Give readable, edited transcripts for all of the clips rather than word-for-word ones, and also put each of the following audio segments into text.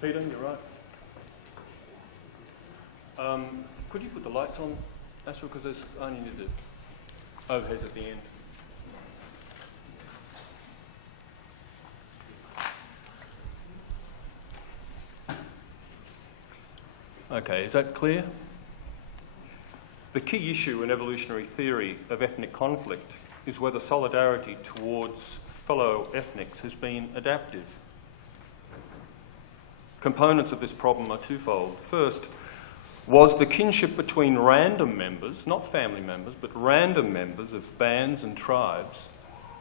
Peter, you're right. Could you put the lights on, Asher, because there's only the overheads at the end. Okay, is that clear? The key issue in evolutionary theory of ethnic conflict is whether solidarity towards fellow ethnics has been adaptive. Components of this problem are twofold. First, was the kinship between random members, not family members, but random members of bands and tribes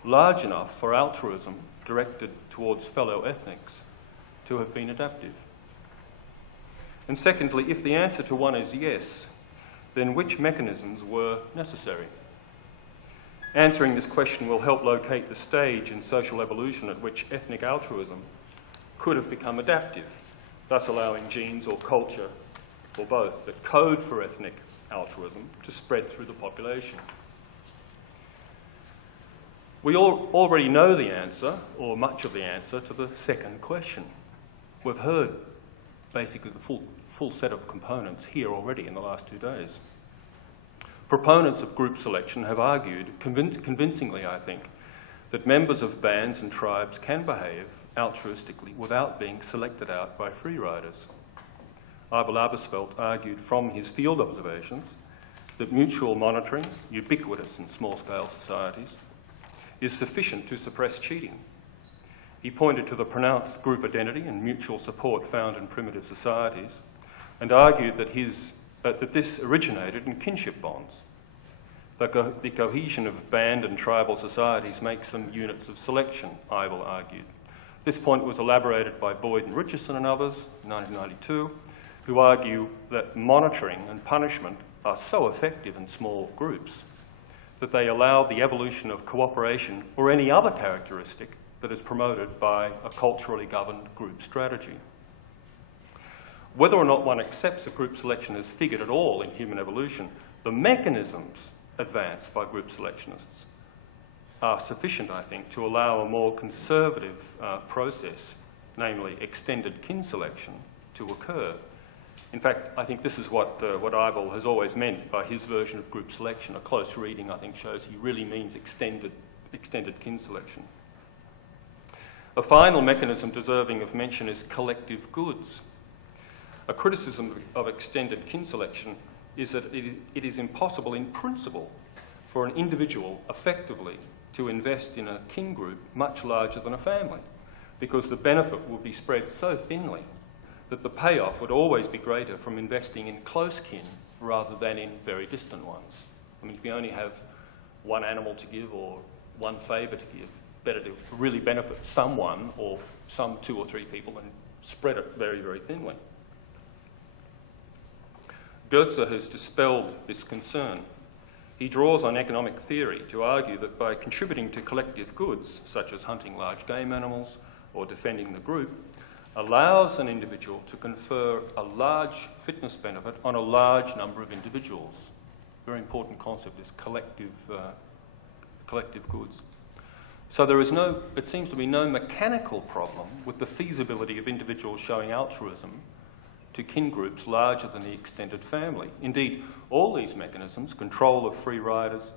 large enough for altruism directed towards fellow ethnics to have been adaptive? And secondly, if the answer to one is yes, then which mechanisms were necessary? Answering this question will help locate the stage in social evolution at which ethnic altruism could have become adaptive, thus allowing genes or culture, or both, that code for ethnic altruism to spread through the population. We all already know the answer, or much of the answer, to the second question. We've heard basically the full set of components here already in the last 2 days. Proponents of group selection have argued, convincingly I think, that members of bands and tribes can behave altruistically without being selected out by free riders. Eibl-Eibesfeldt argued from his field observations that mutual monitoring, ubiquitous in small-scale societies, is sufficient to suppress cheating. He pointed to the pronounced group identity and mutual support found in primitive societies and argued that, that this originated in kinship bonds. The cohesion of band and tribal societies makes them units of selection, Eibl argued. This point was elaborated by Boyd and Richardson and others in 1992, who argue that monitoring and punishment are so effective in small groups that they allow the evolution of cooperation or any other characteristic that is promoted by a culturally governed group strategy. Whether or not one accepts that group selection is figured at all in human evolution, the mechanisms advanced by group selectionists are sufficient, I think, to allow a more conservative process, namely extended kin selection, to occur. In fact, I think this is what Eibl has always meant by his version of group selection. A close reading, I think, shows he really means extended kin selection. A final mechanism deserving of mention is collective goods. A criticism of extended kin selection is that it is impossible in principle for an individual effectively to invest in a kin group much larger than a family, because the benefit will be spread so thinly that the payoff would always be greater from investing in close kin rather than in very distant ones. I mean, if you only have one animal to give or one favour to give, better to really benefit someone or some 2 or 3 people and spread it very, very thinly. Goetze has dispelled this concern. He draws on economic theory to argue that by contributing to collective goods, such as hunting large game animals or defending the group, allows an individual to confer a large fitness benefit on a large number of individuals. A very important concept is collective goods. So there is it seems to be no mechanical problem with the feasibility of individuals showing altruism to kin groups larger than the extended family. Indeed, all these mechanisms, control of free riders,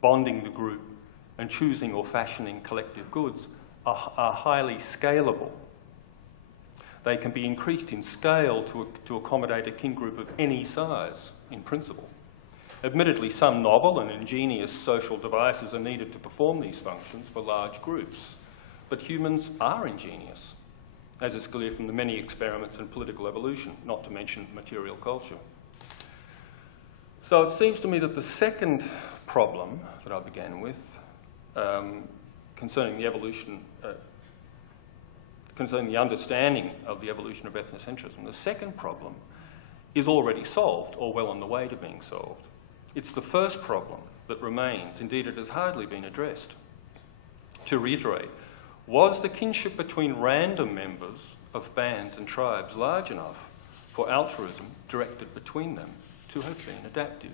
bonding the group, and choosing or fashioning collective goods, are highly scalable. They can be increased in scale to accommodate a kin group of any size, in principle. Admittedly, some novel and ingenious social devices are needed to perform these functions for large groups, but humans are ingenious, as is clear from the many experiments in political evolution, not to mention material culture. So it seems to me that the second problem that I began with, concerning the evolution, concerning the understanding of the evolution of ethnocentrism, the second problem is already solved, or well on the way to being solved. It's the first problem that remains. Indeed, it has hardly been addressed. To reiterate, was the kinship between random members of bands and tribes large enough for altruism directed between them to have been adaptive?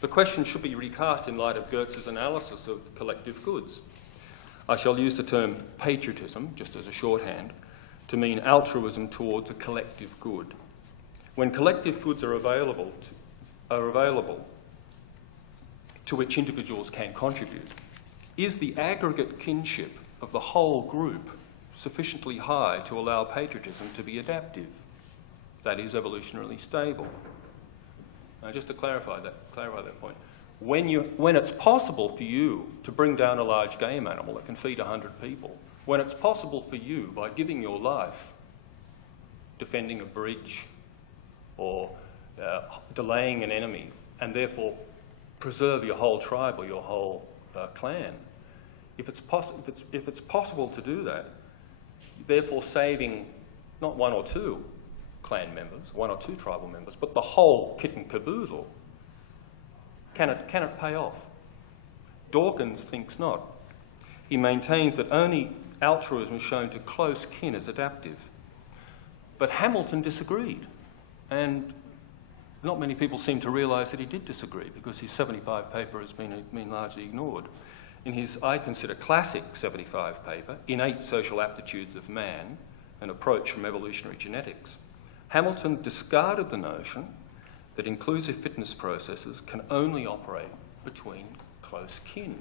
The question should be recast in light of Goetze's analysis of collective goods. I shall use the term patriotism, just as a shorthand, to mean altruism towards a collective good. When collective goods are available to which individuals can contribute, is the aggregate kinship of the whole group sufficiently high to allow patriotism to be adaptive, that is, evolutionarily stable? Now, just to clarify that point, when it's possible for you to bring down a large game animal that can feed 100 people, when it's possible for you, by giving your life, defending a bridge or delaying an enemy, and therefore preserve your whole tribe or your whole clan, if it's possible to do that, therefore saving not one or two clan members, one or two tribal members, but the whole kit and caboodle, can it pay off? Dawkins thinks not. He maintains that only altruism is shown to close kin as adaptive. But Hamilton disagreed, and not many people seem to realise that he did disagree, because his 75 paper has been largely ignored. In his, I consider, classic 75 paper, Innate Social Aptitudes of Man, an approach from evolutionary genetics, Hamilton discarded the notion that inclusive fitness processes can only operate between close kin,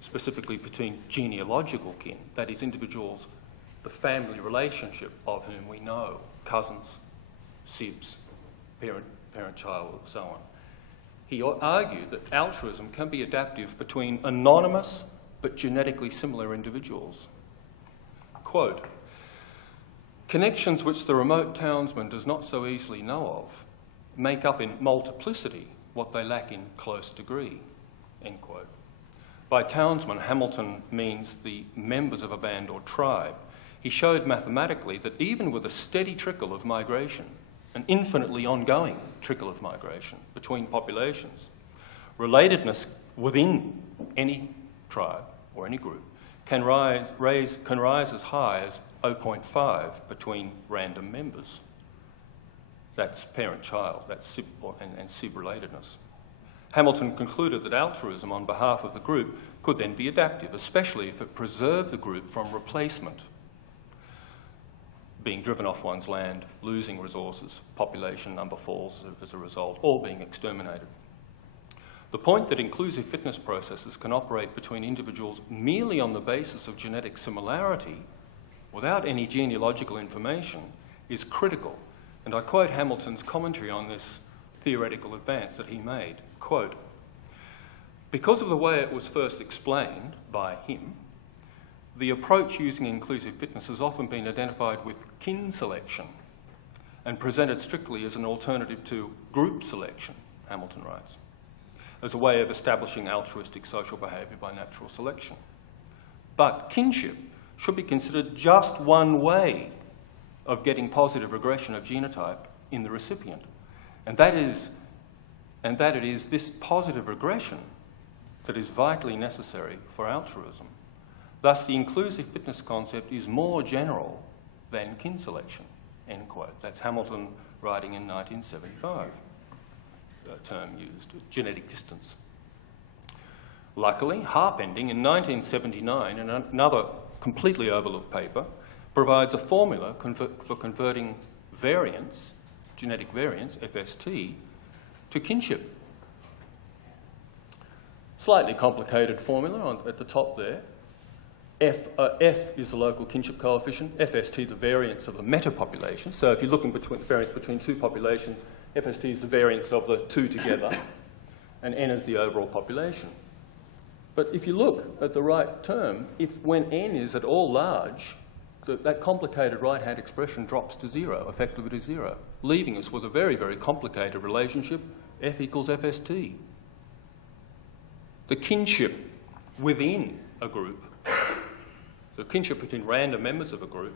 specifically between genealogical kin, that is, individuals, the family relationship of whom we know, cousins, sibs, parent-child, and so on. He argued that altruism can be adaptive between anonymous but genetically similar individuals. Quote, "Connections which the remote townsman does not so easily know of make up in multiplicity what they lack in close degree," end quote. By townsman, Hamilton means the members of a band or tribe. He showed mathematically that even with a steady trickle of migration, an infinitely ongoing trickle of migration between populations, relatedness within any tribe or any group can rise as high as 0.5 between random members. That's parent-child, that's sib and sib-relatedness. Hamilton concluded that altruism on behalf of the group could then be adaptive, especially if it preserved the group from replacement, being driven off one's land, losing resources, population number falls as a result, all being exterminated. The point that inclusive fitness processes can operate between individuals merely on the basis of genetic similarity, without any genealogical information, is critical. And I quote Hamilton's commentary on this theoretical advance that he made, quote, "Because of the way it was first explained by him, the approach using inclusive fitness has often been identified with kin selection and presented strictly as an alternative to group selection," Hamilton writes, "as a way of establishing altruistic social behaviour by natural selection. But kinship should be considered just one way of getting positive regression of genotype in the recipient, and that it is this positive regression that is vitally necessary for altruism. Thus, the inclusive fitness concept is more general than kin selection," end quote. That's Hamilton writing in 1975, the term used, genetic distance. Luckily, Harpending in 1979, in another completely overlooked paper, provides a formula for converting variance, genetic variance, FST, to kinship. Slightly complicated formula at the top there. F is the local kinship coefficient, FST the variance of the meta-population. So if you're looking between variance between two populations, FST is the variance of the two together, and N is the overall population. But if you look at the right term, when N is at all large, that complicated right-hand expression drops to zero, effectively to zero, leaving us with a very, very complicated relationship, F equals FST. The kinship within a group, the kinship between random members of a group,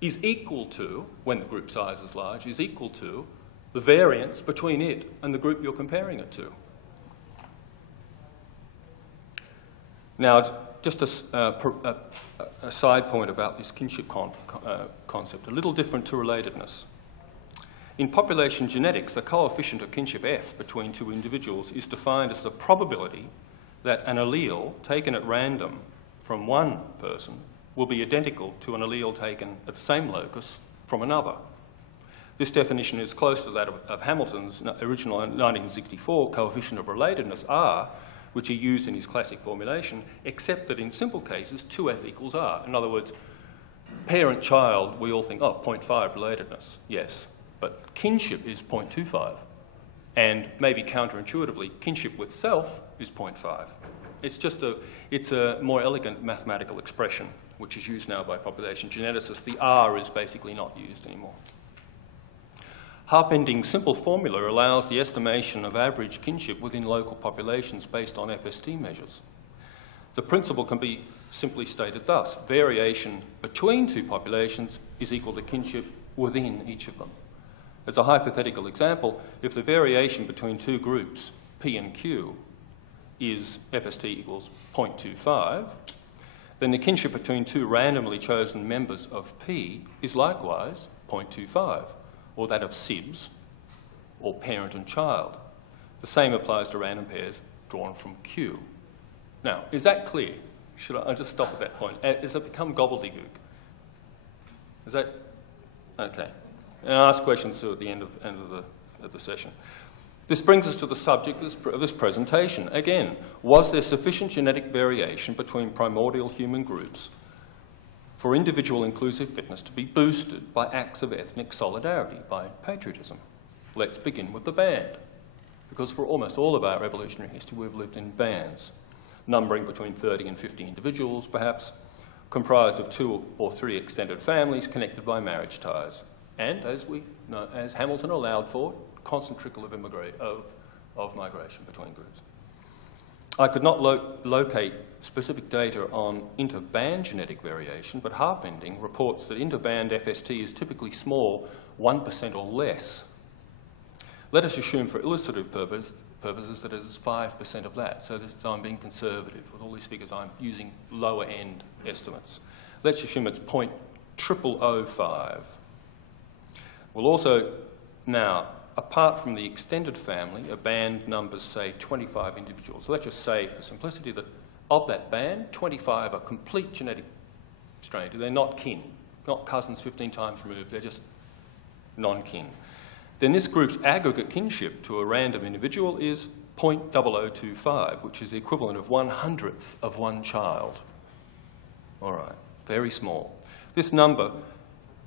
is equal to, when the group size is large, is equal to the variance between it and the group you're comparing it to. Now, just a side point about this kinship concept, a little different to relatedness. In population genetics, the coefficient of kinship F between two individuals is defined as the probability that an allele taken at random from one person will be identical to an allele taken at the same locus from another. This definition is close to that of Hamilton's original 1964 coefficient of relatedness, R, which he used in his classic formulation, except that in simple cases, 2F equals R. In other words, parent-child, we all think, oh, 0.5 relatedness, yes. But kinship is 0.25. And maybe counterintuitively, kinship with self is 0.5. It's a more elegant mathematical expression, which is used now by population geneticists. The R is basically not used anymore. Harpending's simple formula allows the estimation of average kinship within local populations based on FST measures. The principle can be simply stated thus: variation between two populations is equal to kinship within each of them. As a hypothetical example, if the variation between two groups, P and Q, is FST equals 0.25, then the kinship between two randomly chosen members of P is likewise 0.25, or that of sibs, or parent and child. The same applies to random pairs drawn from Q. Now, is that clear? I'll just stop at that point. Has it become gobbledygook? Is that okay? And I'll ask questions at the end of the session. This brings us to the subject of this presentation. Again, was there sufficient genetic variation between primordial human groups for individual inclusive fitness to be boosted by acts of ethnic solidarity, by patriotism? Let's begin with the band, because for almost all of our evolutionary history, we've lived in bands, numbering between 30 and 50 individuals, perhaps, comprised of 2 or 3 extended families connected by marriage ties. And, as we know, as Hamilton allowed for, constant trickle of migration between groups. I could not locate specific data on interband genetic variation, but Harpending reports that interband FST is typically small, 1% or less. Let us assume for illustrative purposes that it is 5% of that. So I'm being conservative. With all these figures, I'm using lower end estimates. Let's assume it's 0.0005. We'll also now, apart from the extended family, a band numbers, say, 25 individuals. So let's just say, for simplicity, that of that band, 25 are complete genetic strain. They're not kin, not cousins 15 times removed. They're just non-kin. Then this group's aggregate kinship to a random individual is 0.0025, which is the equivalent of 1/100th of one child. All right, very small. This number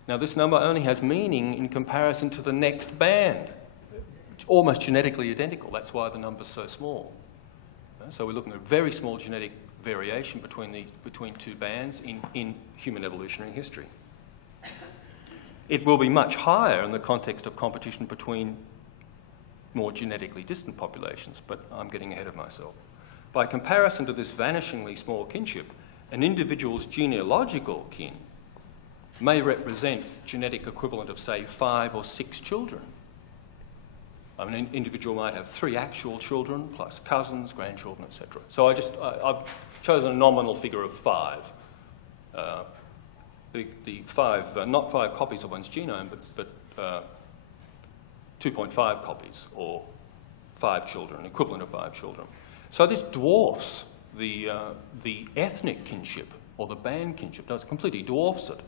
only has meaning in comparison to the next band. It's almost genetically identical. That's why the number's so small. So we're looking at very small genetic variation between two bands in human evolutionary history. It will be much higher in the context of competition between more genetically distant populations, but I'm getting ahead of myself. By comparison to this vanishingly small kinship, an individual's genealogical kin may represent genetic equivalent of, say, 5 or 6 children. I mean, an individual might have 3 actual children, plus cousins, grandchildren, etc. So I've chosen a nominal figure of 5. The 5, not 5 copies of one's genome, but 2.5 copies, or 5 children, equivalent of 5 children. So this dwarfs the ethnic kinship, or the band kinship, completely dwarfs it.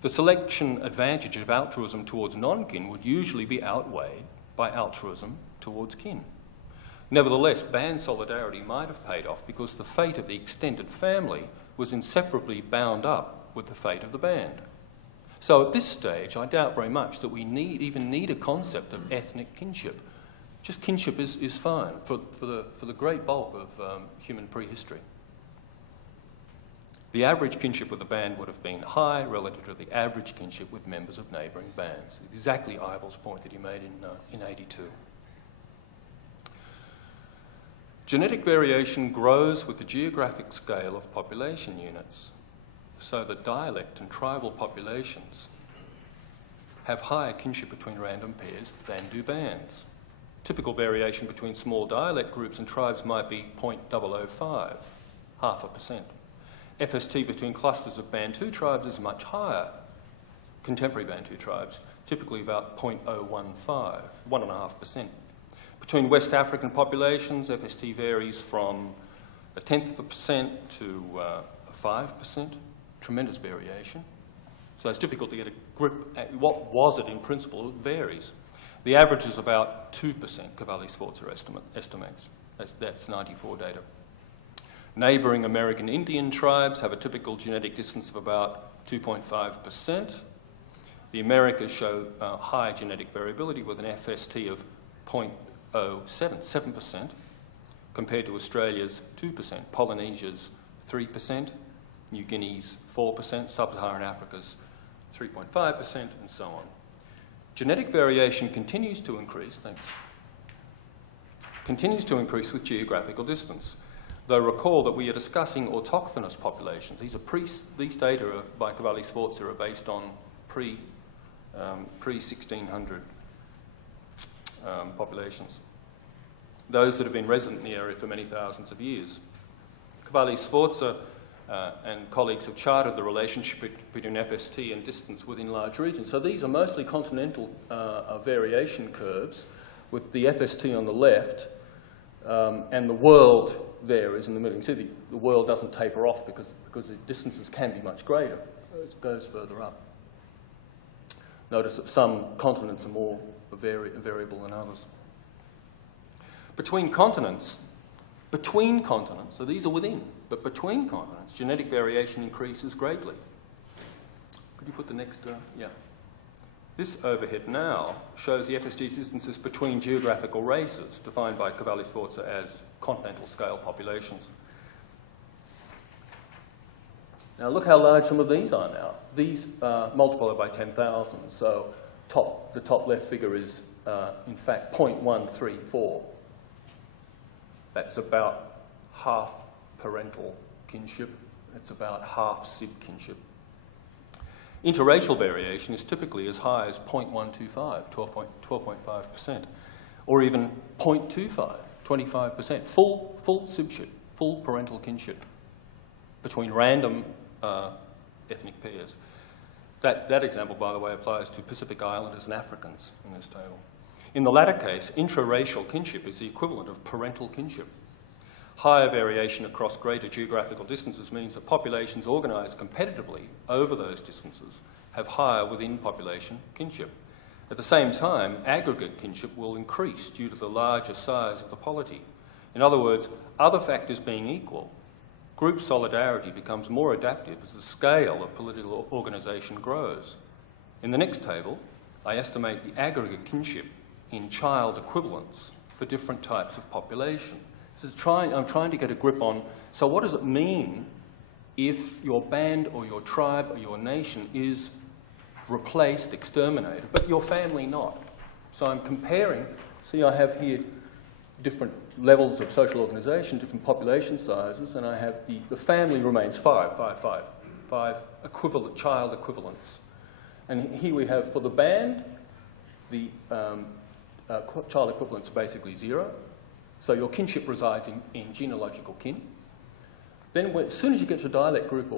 The selection advantage of altruism towards non-kin would usually be outweighed by altruism towards kin. Nevertheless, band solidarity might have paid off because the fate of the extended family was inseparably bound up with the fate of the band. So at this stage, I doubt very much that we even need a concept of ethnic kinship. Just kinship is fine for the great bulk of human prehistory. The average kinship with the band would have been high relative to the average kinship with members of neighbouring bands. Exactly Eibel's point that he made in 82. Genetic variation grows with the geographic scale of population units, so that dialect and tribal populations have higher kinship between random pairs than do bands. Typical variation between small dialect groups and tribes might be 0.005, 0.5%. FST between clusters of Bantu tribes is much higher. Contemporary Bantu tribes, typically about 0.015, 1.5%. Between West African populations, FST varies from 0.1% to 5%, tremendous variation. So it's difficult to get a grip at what was it in principle. It varies. The average is about 2%, Cavalli-Sforza estimates. That's 94 data. Neighbouring American Indian tribes have a typical genetic distance of about 2.5%. The Americas show high genetic variability with an FST of 7%, compared to Australia's 2%, Polynesia's 3%, New Guinea's 4%, Sub-Saharan Africa's 3.5%, and so on. Genetic variation continues to increase, with geographical distance. Though recall that we are discussing autochthonous populations. These data are, by Cavalli-Sforza are based on pre-1600 populations. Those that have been resident in the area for many thousands of years. Cavalli-Sforza and colleagues have charted the relationship between FST and distance within large regions. So these are mostly continental variation curves, with the FST on the left and the world there is in the middle. You can see the world doesn't taper off because the distances can be much greater. It goes further up. Notice that some continents are more variable than others. Between continents, so these are within, but between continents, genetic variation increases greatly. Could you put the next, yeah. This overhead now shows the FST distances between geographical races, defined by Cavalli-Sforza as continental scale populations. Now look how large some of these are now. These multiply by 10,000, so the top left figure is in fact 0.134. That's about half parental kinship. It's about half SIB kinship. Interracial variation is typically as high as 0.125, 12.5%, or even 0.25, 25%, full SIBship, full parental kinship between random ethnic pairs. That example, by the way, applies to Pacific Islanders and Africans in this table. In the latter case, intraracial kinship is the equivalent of parental kinship. Higher variation across greater geographical distances means that populations organised competitively over those distances have higher within-population kinship. At the same time, aggregate kinship will increase due to the larger size of the polity. In other words, other factors being equal, group solidarity becomes more adaptive as the scale of political organisation grows. In the next table, I estimate the aggregate kinship in child equivalents for different types of population. I'm trying to get a grip on, so what does it mean if your band or your tribe or your nation is replaced, exterminated, but your family not? So I'm comparing, see I have here different levels of social organisation, different population sizes, and I have the family remains five equivalent, child equivalents. And here we have for the band, the child equivalents are basically 0. So your kinship resides in genealogical kin. Then as soon as you get to dialect group,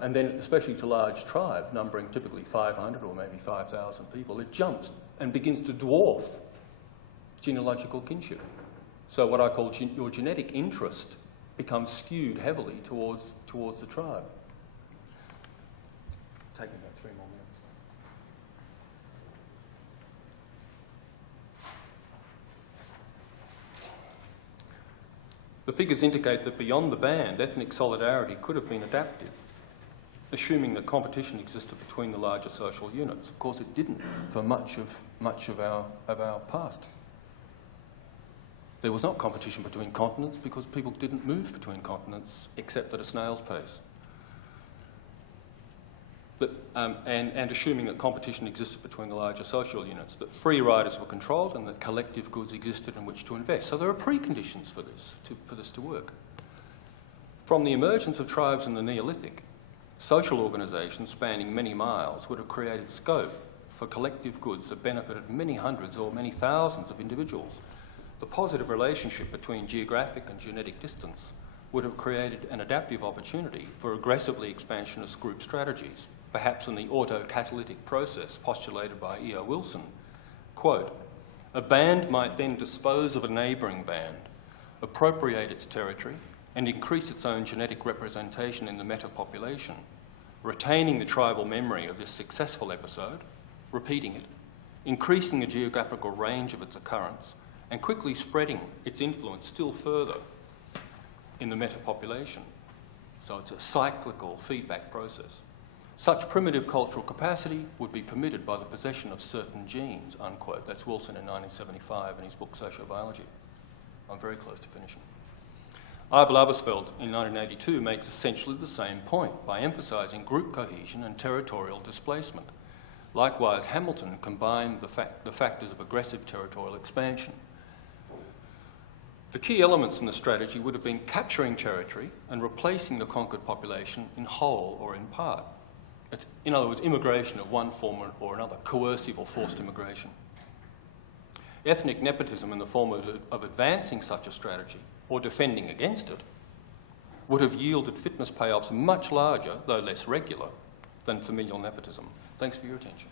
and then especially to large tribe, numbering typically 500 or maybe 5,000 people, it jumps and begins to dwarf genealogical kinship. So what I call your genetic interest becomes skewed heavily towards the tribe. Take me about 3 more minutes. The figures indicate that beyond the band, ethnic solidarity could have been adaptive, assuming that competition existed between the larger social units. Of course, it didn't for much of our past. There was not competition between continents because people didn't move between continents except at a snail's pace. And assuming that competition existed between the larger social units, that free riders were controlled and that collective goods existed in which to invest. So there are preconditions for this to work. From the emergence of tribes in the Neolithic, social organisations spanning many miles would have created scope for collective goods that benefited many hundreds or many thousands of individuals. The positive relationship between geographic and genetic distance would have created an adaptive opportunity for aggressively expansionist group strategies, perhaps in the autocatalytic process postulated by E.O. Wilson. Quote, a band might then dispose of a neighbouring band, appropriate its territory, and increase its own genetic representation in the meta-population, retaining the tribal memory of this successful episode, repeating it, increasing the geographical range of its occurrence, and quickly spreading its influence still further in the meta-population. So it's a cyclical feedback process. Such primitive cultural capacity would be permitted by the possession of certain genes, unquote. That's Wilson in 1975 in his book Sociobiology. I'm very close to finishing. Eibl-Eibesfeldt in 1982 makes essentially the same point by emphasising group cohesion and territorial displacement. Likewise, Hamilton combined the factors of aggressive territorial expansion. The key elements in the strategy would have been capturing territory and replacing the conquered population in whole or in part. It's, in other words, immigration of one form or another, coercive or forced immigration. Ethnic nepotism in the form of advancing such a strategy or defending against it would have yielded fitness payoffs much larger, though less regular, than familial nepotism. Thanks for your attention.